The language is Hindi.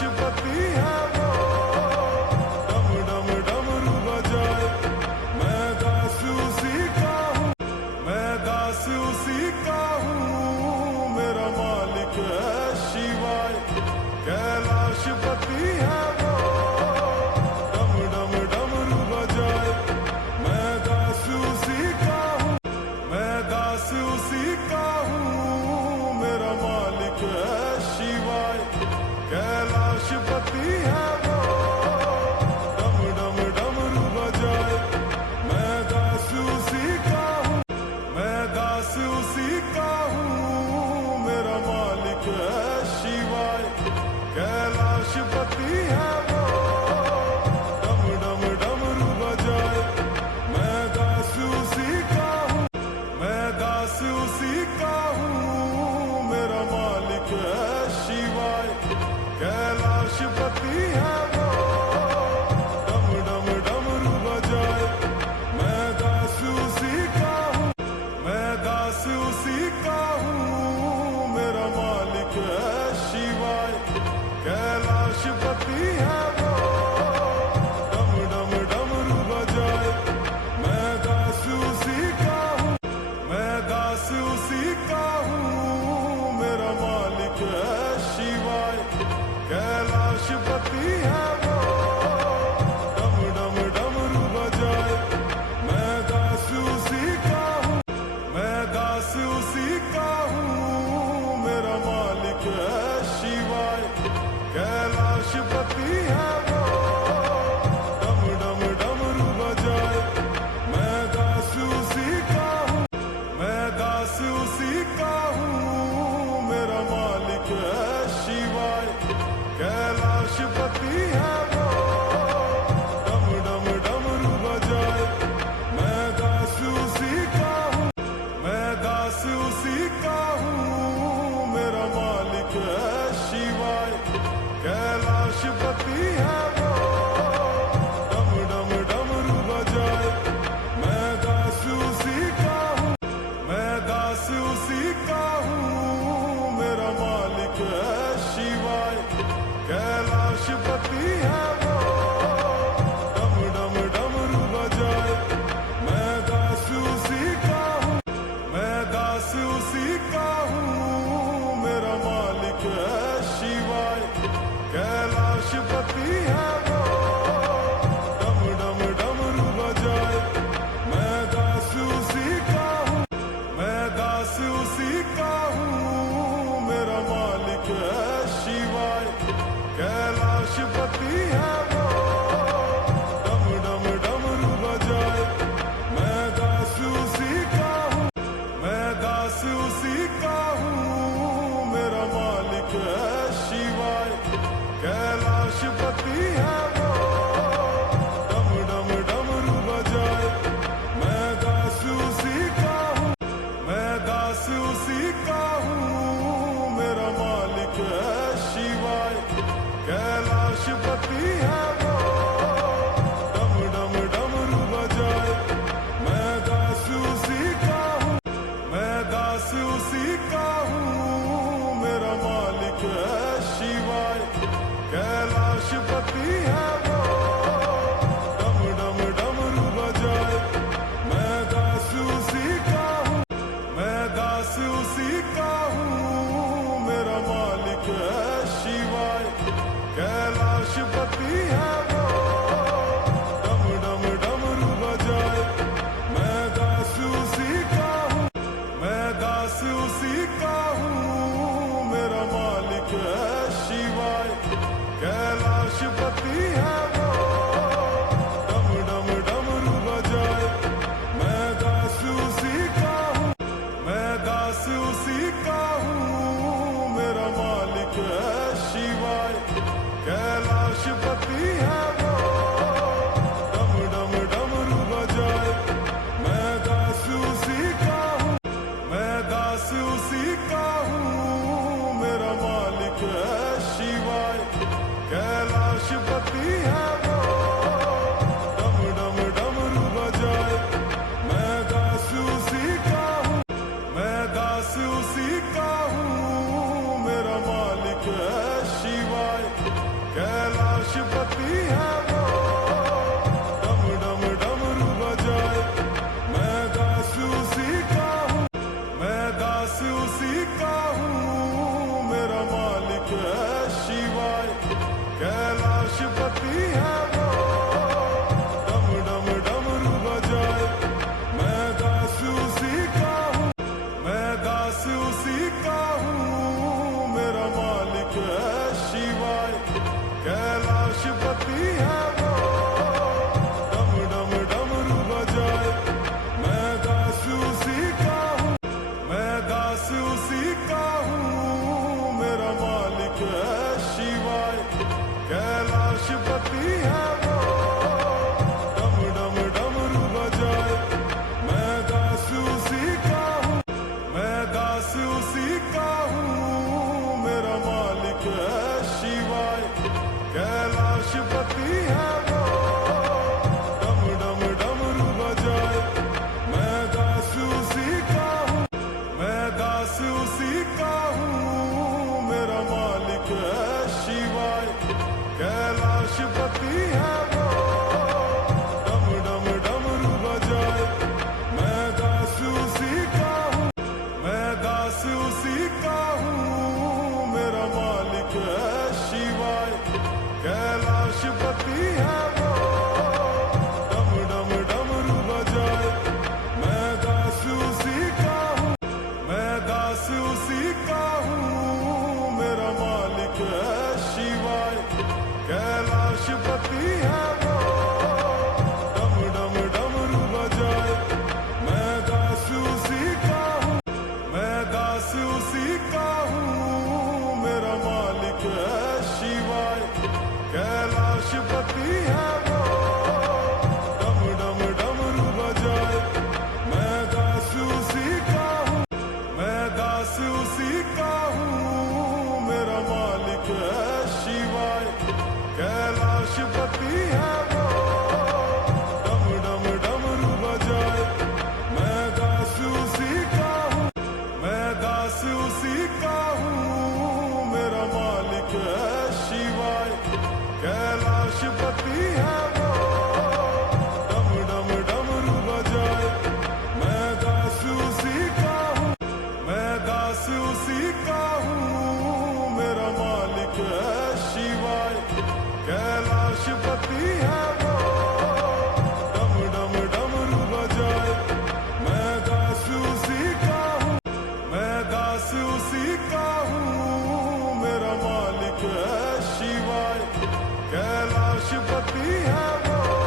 कैलाशपति है वो, डम डम डमरू बजाए। मैं दास उसी का हूँ, मैं दास उसी का हूँ, मेरा मालिक है शिवाय। कैलाशपति है वो, डम डम डमरू बजाए। मैं दास उसी का हूँ, मैं दास उसी का हूँ, मेरा मालिक है शिवाय। कैलाशपति है वो, डम डम डमरू बजाए। मैं दास उसी का हूँ, मैं दास उसी का हूँ, मेरा मालिक है शिवाय। कैलाशपति है वो, डम डम डमरू बजाए। मैं दास उसी का हूँ, मैं दास उसी का हूँ, मेरा मालिक है शिवाय। कैलाशपति है वो, डम डम डमरू बजाए। मैं दास उसी का हूँ, मैं दास उसी का हूँ, मेरा मालिक है शिवाय। कैलाशपति है वो, डम डम डमरू बजाए। मैं दास उसी का हूँ, मैं दास उसी का हूँ, मेरा मालिक है शिवाय। कैलाशपति है वो, डम डम डमरू बजाए। मैं दास उसी का हूँ, मैं दास उसी का हूँ, मेरा मालिक है शिवाय। कैलाशपति है वो, डम डम डमरू बजाए। मैं दास उसी का हूँ, मैं दास उसी का हूँ, मेरा मालिक है शिवाय। कैलाशपति है वो, डम डम डमरू बजाए। मैं दास उसी का हूँ, मैं दास उसी का हूँ, मेरा मालिक है शिवाय। कैलाशपति है वो, डम डम डमरू बजाए। मैं दास उसी का हूँ, मैं दास उसी का हूँ, मेरा मालिक है शिवाय। कैलाशपति है वो, डम डम डमरू बजाए। मैं दास उसी का हूँ, मैं दास उसी का हूँ, मेरा मालिक है शिवाय। कैलाशपति है वो, डम डम डमरू बजाए। मैं दास उसी का हूँ, मैं दास उसी का हूँ, मेरा मालिक है शिवाय। कैलाशपति है वो, डम डम डमरू बजाए। मैं दास उसी का हूँ, मैं दास उसी का हूँ, मेरा मालिक है शिवाय। कैलाशपति है वो, डम डम डमरू बजाए। मैं दास उसी का हूँ, मैं दास उसी का हूँ, मेरा मालिक है शिवाय। कैलाशपति है वो, डम डम डमरू बजाए। मैं दास उसी का हूँ, मैं दास उसी का हूँ, मेरा मालिक है शिवाय। कैलाशपति है वो, डम डम डमरू बजाए। मैं दास उसी का हूँ, मैं दास उसी का हूँ, मेरा मालिक है शिवाय। कैलाशपति है लक्ष्यपति है वो